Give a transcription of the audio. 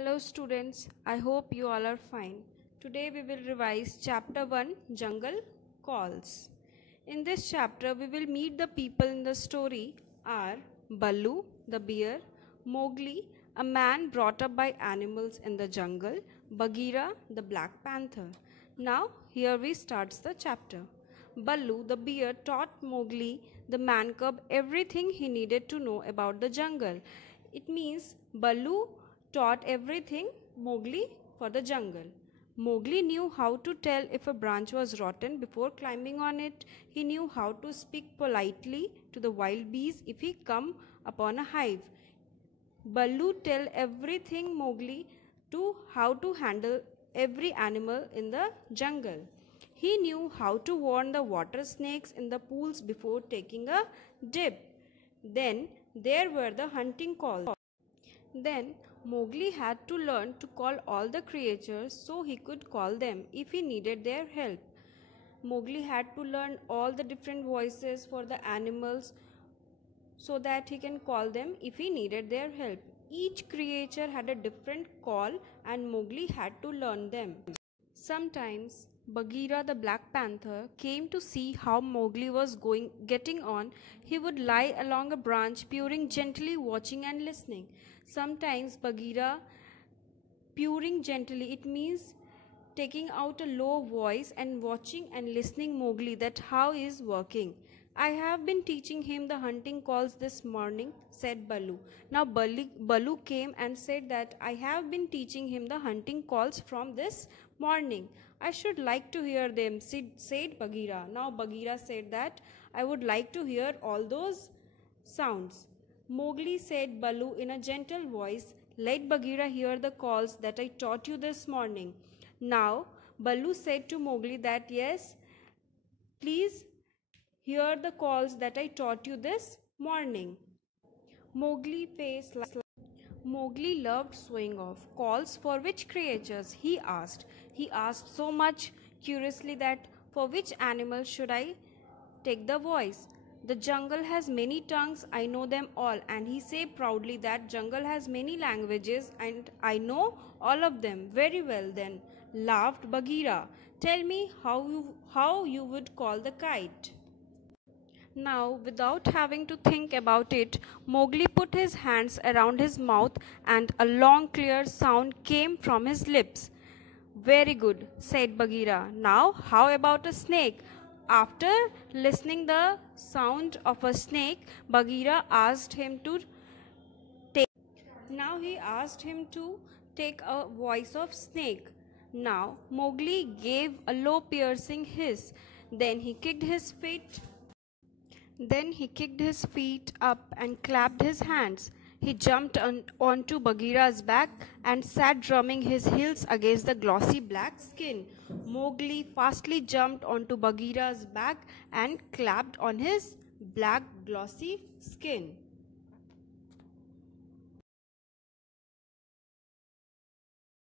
Hello students, I hope you all are fine. Today we will revise chapter 1 Jungle Calls. In this chapter we will meet the people in the story are Baloo the bear, Mowgli a man brought up by animals in the jungle, Bagheera the black panther. Now here we starts the chapter. Baloo the bear taught Mowgli the man cub everything he needed to know about the jungle. It means Baloo taught everything Mowgli for the jungle. Mowgli knew how to tell if a branch was rotten before climbing on it. He knew how to speak politely to the wild bees if he come upon a hive. Baloo tell everything Mowgli to how to handle every animal in the jungle. He knew how to warn the water snakes in the pools before taking a dip. Then there were the hunting calls. Then Mowgli had to learn to call all the creatures so he could call them if he needed their help. Mowgli had to learn all the different voices for the animals so that he can call them if he needed their help. Each creature had a different call and Mowgli had to learn them. Sometimes Bagheera the Black Panther came to see how Mowgli was getting on. He would lie along a branch, purring gently, watching and listening. Sometimes Bagheera purring gently, it means taking out a low voice and watching and listening Mowgli that how he is working. I have been teaching him the hunting calls this morning, said Baloo. Now Baloo came and said that I have been teaching him the hunting calls from this morning. I should like to hear them, said Bagheera. Now Bagheera said that I would like to hear all those sounds. Mowgli said Baloo in a gentle voice, let Bagheera hear the calls that I taught you this morning. Now Baloo said to Mowgli that yes, please hear the calls that I taught you this morning. Mowgli loved showing off. Calls for which creatures? He asked. He asked so much curiously that for which animal should I take the voice? The jungle has many tongues, I know them all. And he said proudly that jungle has many languages and I know all of them very well. Then laughed Bagheera. Tell me how you would call the kite. Now, without having to think about it, Mowgli put his hands around his mouth and a long clear sound came from his lips. Very good, said Bagheera. Now, how about a snake? After listening the sound of a snake, Bagheera asked him to take a voice of snake. Now, Mowgli gave a low piercing hiss. Then he kicked his feet up and clapped his hands. He jumped onto Bagheera's back and sat drumming his heels against the glossy black skin. Mowgli fastly jumped onto Bagheera's back and clapped on his black glossy skin.